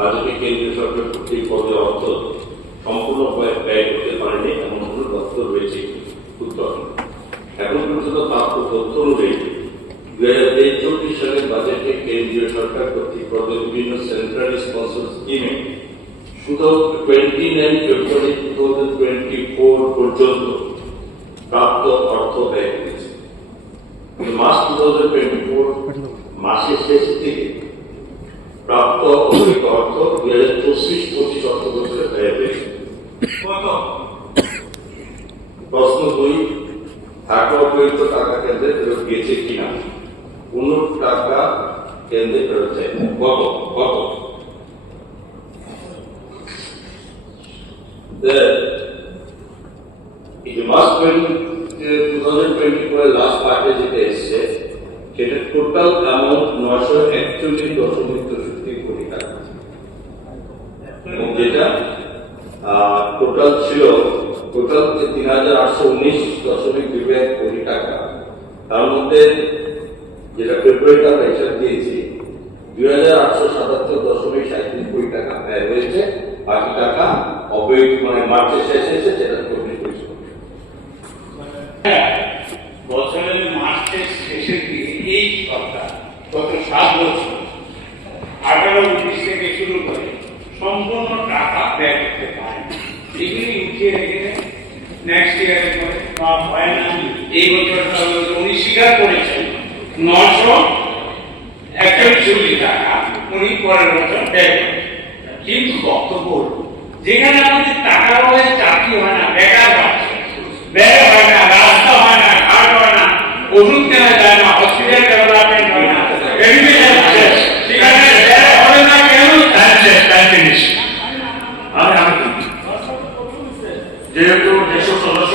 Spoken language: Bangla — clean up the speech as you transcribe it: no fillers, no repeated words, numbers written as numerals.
বাজেটে কেন্দ্রীয় সরকার কর্তৃক পদে অর্থ সম্পূর্ণ ব্যয় করতে পারেনি এমন কোনো তথ্য রয়েছে উত্তর। এখন পর্যন্ত প্রাপ্ত তথ্য অনুযায়ী 2023-24 সালের বাজেটে কেন্দ্রীয় সরকার কর্তৃক পদে বিভিন্ন সেন্ট্রাল স্পন্সর স্কিমে শুধু 29 ফেব্রুয়ারি 2024 পর্যন্ত প্রাপ্ত অর্থ ব্যয় করেছে। মার্চ 2024 মাসের শেষ থেকে প্রাপ্ত অতিরিক্ত অর্থ 2024-25 অর্থবছরে ব্যয় হয়েছে। প্রশ্ন 2, থাকা অতিরিক্ত টাকা কেন্দ্রে ফেরত গিয়েছে কিনা? 15 টাকা কেন্দ্রে ফেরত যায়। কত? মার্চ 2024 লাস্ট পার্টে যেটা এসছে সেটা টোটাল অ্যামাউন্ট 941.63 কোটি টাকা, যেটা টোটাল ছিল 3819.21 কোটি টাকা। তার মধ্যে যেটা ফেব্রুয়ারিতে আমরা হিসাব দিয়েছি 2877.37 কোটি টাকা ব্যয় হয়েছে, বাকি টাকা অবৈধ মানে মার্চের শেষে এসে সেটা বছরের মার্চের শেষের দিকে এই সরকার গত 7 বছর 18-19 থেকে শুরু করে সম্পূর্ণ টাকা ব্যয় করতে পারে। এগুলি উঠিয়ে রেখে নেক্সট ইয়ারে করে বা হয় না। এই বছরটা উনি স্বীকার করেছেন 941 টাকা উনি পরের বছর ব্যয় করেন। কিন্তু বক্তব্য যেখানে আমাদের টাকা হয়, চাকরি হয় না, বেকার বাড়ছে, ব্যয় হয় না, রাস্তা হয় না, ঘাট হয় না, ওষুধ কেনা যায় না, হসপিটাল ডেভেলপমেন্ট হয় না, সেখানে ব্যয় হবে না কেন? যেহেতু